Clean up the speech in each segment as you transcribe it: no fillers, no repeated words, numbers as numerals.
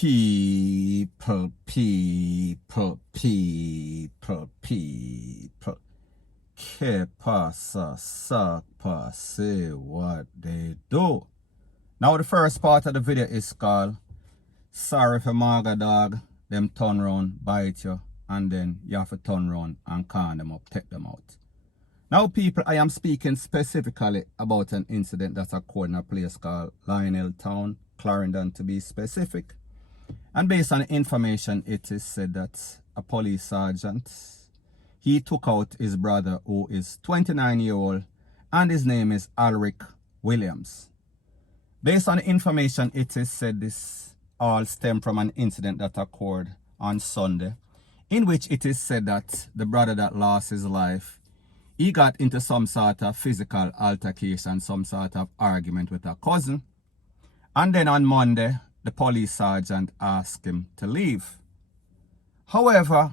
People. Que pasa, suck, say what they do. Now the first part of the video is called Sorry for Maga Dog. Them turn round, bite you, and then you have to turn round and calm them up, take them out. Now people, I am speaking specifically about an incident that occurred in a place called Lionel Town, Clarendon to be specific. And based on the information, it is said that a police sergeant, he took out his brother who is 29-year-old and his name is Alric Williams. Based on the information, it is said this all stemmed from an incident that occurred on Sunday, in which it is said that the brother that lost his life, he got into some sort of physical altercation, some sort of argument with a cousin. And then on Monday, the police sergeant asked him to leave. However,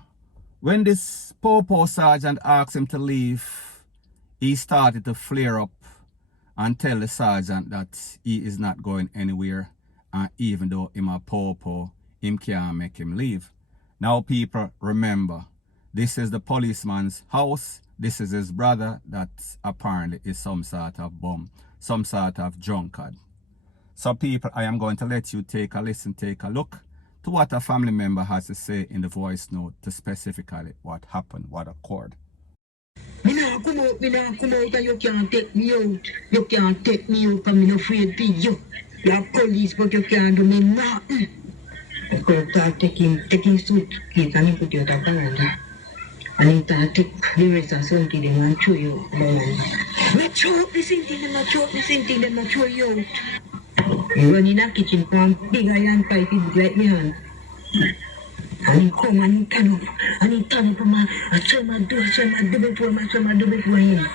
when this Popo sergeant asked him to leave, he started to flare up and tell the sergeant that he is not going anywhere. And even though him a Popo, him can't make him leave. Now people, remember, this is the policeman's house. This is his brother that apparently is some sort of bum, some sort of drunkard. So people, I am going to let you take a listen, take a look to what a family member has to say in the voice note to specifically what happened, what occurred. Me nah come out, and you can't take me out. You can't take me out, I'm not afraid to you. You are police, but you can't do me nothing. I could start taking suitcase and he put you out of the and he start take the rest of something them and throw you out. Me throw up the same thing, them not throw up the same thing, them not throw you out. You run in a kitchen, come big iron pipe, it like me hand. And he come and he turn up and I try my door, try my double for him.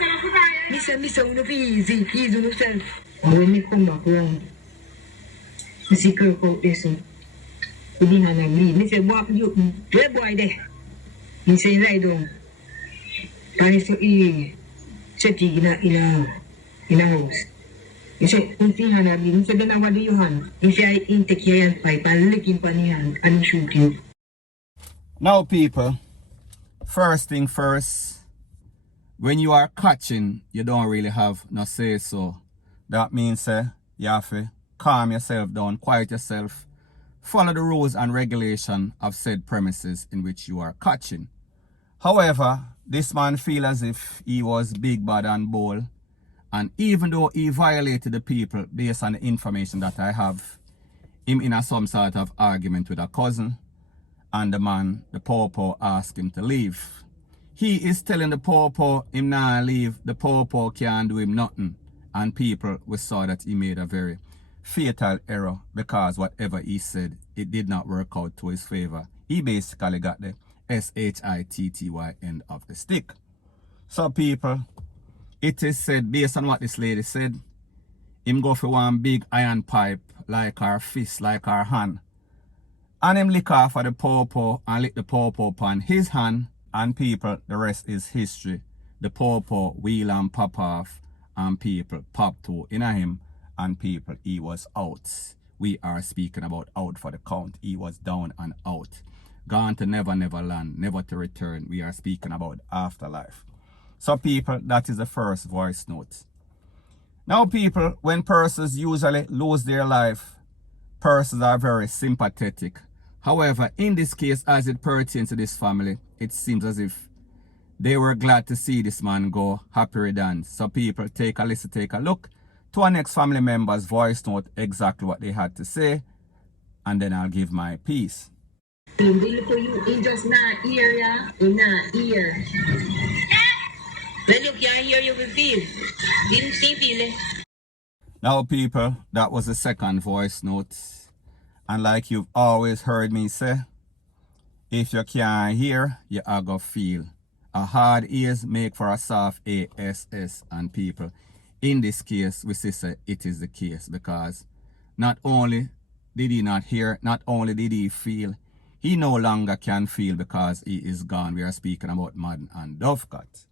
Me say, you know, easy on yourself. And when me come back round, I see Kirk out there, so he didn't have me. Me say, what you, where boy there? He say, lie down. And he say, he set in a house. He said, if he had me, he said, then what do you hand? He said, I take your hand pipe and lick him on the hand and he shoot you. Now people, first thing first, when you are catching, you don't really have no say so. That means you have to calm yourself down, quiet yourself, follow the rules and regulation of said premises in which you are catching. However, this man feel as if he was big, bad and bold, and even though he violated the people based on the information that I have, him in some sort of argument with a cousin, and the man, the Popo, asked him to leave. He is telling the Popo him not leave, the Popo can't do him nothing. And people, we saw that he made a very fatal error because whatever he said, it did not work out to his favor. He basically got the SHITTY end of the stick. So people, it is said, based on what this lady said, him go for one big iron pipe like her fist, like her hand. And him lick off of the Popo and lick the Popo upon his hand. And people, the rest is history. The Popo wheel and pop off. And people pop to in him. And people, he was out. We are speaking about out for the count. He was down and out. Gone to never land, never to return. We are speaking about afterlife. So people, that is the first voice note. Now people, when persons usually lose their life, persons are very sympathetic. However, in this case, as it pertains to this family, it seems as if they were glad to see this man go happy dance. So people, take a listen, take a look to our next family member's voice note, exactly what they had to say, and then I'll give my piece. He just not hear ya, he not hear. When you can't hear, you will feel. Didn't see feeling. Now people, that was the second voice note. And like you've always heard me say, if you can't hear, you are going to feel. A hard ears make for a soft ASS. And people, in this case, we say it is the case. Because not only did he not hear, not only did he feel, he no longer can feel because he is gone. We are speaking about Madden and Dovecat.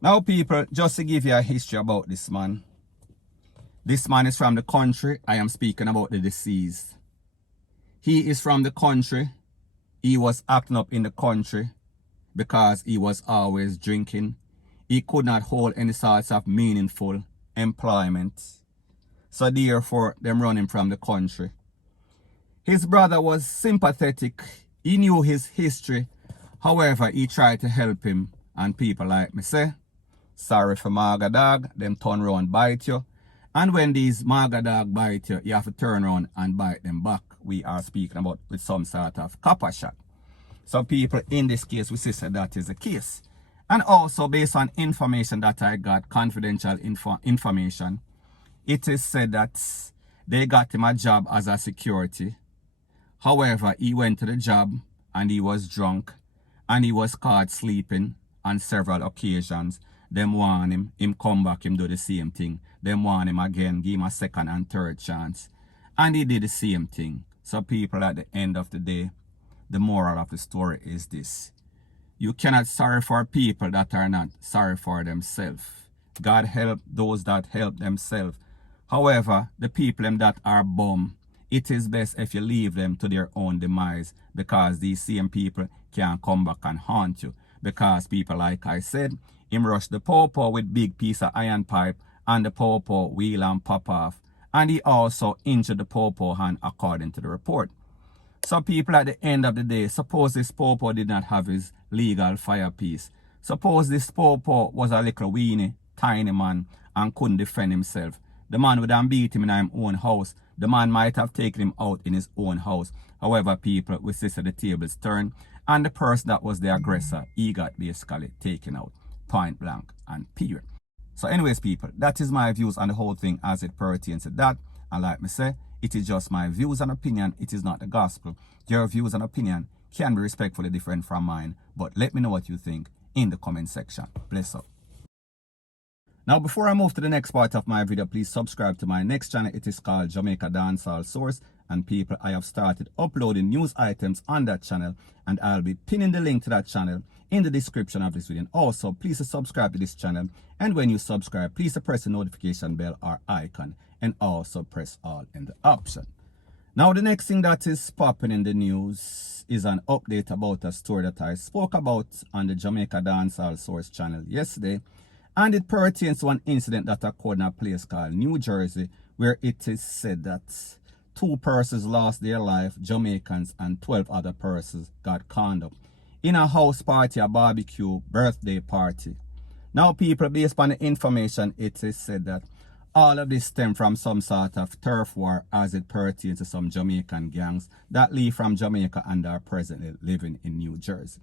Now people, just to give you a history about this man. This man is from the country. I am speaking about the deceased. He is from the country. He was acting up in the country because he was always drinking. He could not hold any sorts of meaningful employment. So therefore, them running from the country. His brother was sympathetic. He knew his history. However, he tried to help him. And people like me say, sorry for Maga dog, them turn around bite you. And when these Maga dog bite you, you have to turn around and bite them back. We are speaking about with some sort of copper shot. So people in this case, we say that is the case. And also based on information that I got, confidential information, it is said that they got him a job as a security. However, he went to the job and he was drunk and he was caught sleeping on several occasions. Them warn him come back, him do the same thing. Them warn him again, give him a second and third chance. And he did the same thing. So people, at the end of the day, the moral of the story is this. You cannot sorry for people that are not sorry for themselves. God help those that help themselves. However, the people that are bum, it is best if you leave them to their own demise, because these same people can come back and haunt you. Because people, like I said, him rush the pawpaw with big piece of iron pipe and the pawpaw wheel and pop off. And he also injured the pawpaw hand according to the report. So people, at the end of the day, suppose this pawpaw did not have his legal fire piece. Suppose this pawpaw was a little weenie, tiny man and couldn't defend himself. The man would have beat him in his own house. The man might have taken him out in his own house. However, people, we see the tables turn, and the person that was the aggressor, he got basically taken out, point blank and period. So anyways, people, that is my views on the whole thing as it pertains to that. And like me say, it is just my views and opinion. It is not the gospel. Your views and opinion can be respectfully different from mine. But let me know what you think in the comment section. Bless up. Now, before I move to the next part of my video, please subscribe to my next channel. It is called Jamaica Dancehall Source. And people, I have started uploading news items on that channel. And I'll be pinning the link to that channel in the description of this video. And also, please subscribe to this channel. And when you subscribe, please press the notification bell or icon. And also press all in the option. Now, the next thing that is popping in the news is an update about a story that I spoke about on the Jamaica Dancehall Source channel yesterday. And it pertains to an incident that occurred in a place called New Jersey, where it is said that 2 persons lost their life, Jamaicans, and 12 other persons got conned up in a house party, a barbecue, birthday party. Now, people, based on the information, it is said that all of this stem from some sort of turf war as it pertains to some Jamaican gangs that leave from Jamaica and are presently living in New Jersey.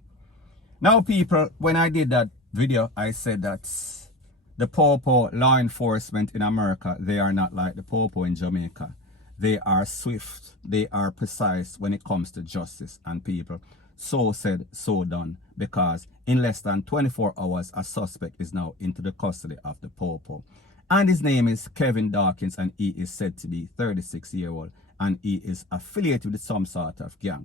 Now, people, when I did that video, I said that the Popo law enforcement in America, they are not like the Popo in Jamaica. They are swift, they are precise when it comes to justice. And people, so said, so done, because in less than 24 hours, a suspect is now into the custody of the Popo. And his name is Kevin Dawkins, and he is said to be 36-year-old, and he is affiliated with some sort of gang.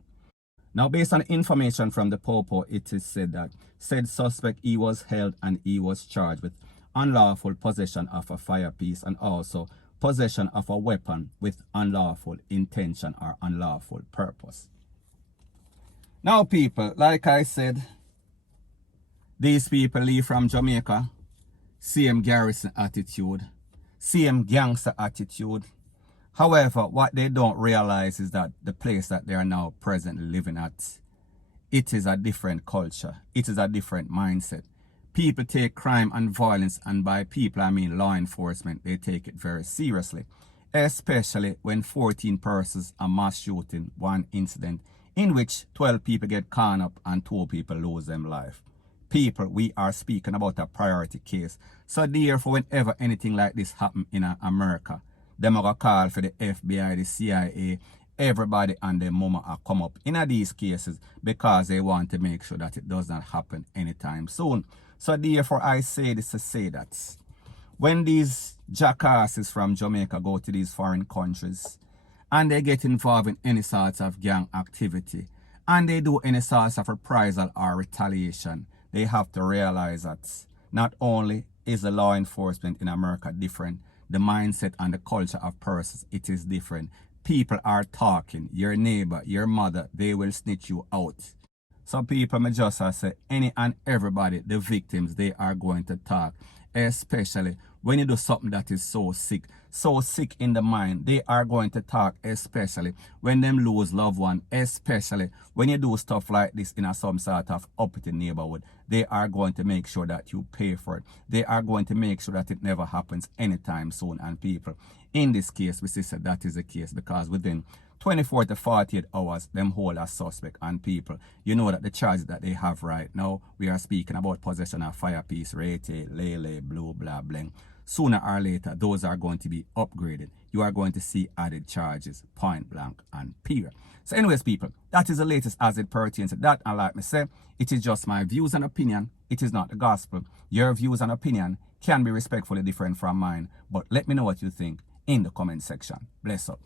Now, based on information from the Popo, it is said that said suspect, he was held and he was charged with unlawful possession of a firepiece and also possession of a weapon with unlawful intention or unlawful purpose. Now, people, like I said, these people leave from Jamaica, same garrison attitude, same gangster attitude. However, what they don't realize is that the place that they are now presently living at, it is a different culture. It is a different mindset. People take crime and violence, and by people I mean law enforcement, they take it very seriously. Especially when 14 persons, a mass shooting, one incident in which 12 people get caught up and 2 people lose their life. People, we are speaking about a priority case. So therefore, whenever anything like this happen in America, them are going to call for the FBI, the CIA, everybody and their mama are come up in these cases because they want to make sure that it does not happen anytime soon. So therefore, I say this to say that when these jackasses from Jamaica go to these foreign countries and they get involved in any sorts of gang activity and they do any sorts of reprisal or retaliation, they have to realize that not only is the law enforcement in America different, the mindset and the culture of persons, it is different. people are talking, your neighbor, your mother, they will snitch you out. Some people may just say any and everybody, the victims, they are going to talk. Especially when you do something that is so sick in the mind, they are going to talk, especially when them lose loved one, especially when you do stuff like this in some sort of uppity neighborhood. They are going to make sure that you pay for it. They are going to make sure that it never happens anytime soon. And people, in this case, we see that is the case because within 24 to 48 hours, them hold a suspect. And people, you know that the charges that they have right now, we are speaking about possession of firepiece, rate, lele, blue, blah, bling. Sooner or later, those are going to be upgraded. You are going to see added charges, point blank and period. So anyways, people, that is the latest as it pertains to that. And like me say, it is just my views and opinion. It is not the gospel. Your views and opinion can be respectfully different from mine. But let me know what you think in the comment section. Bless up.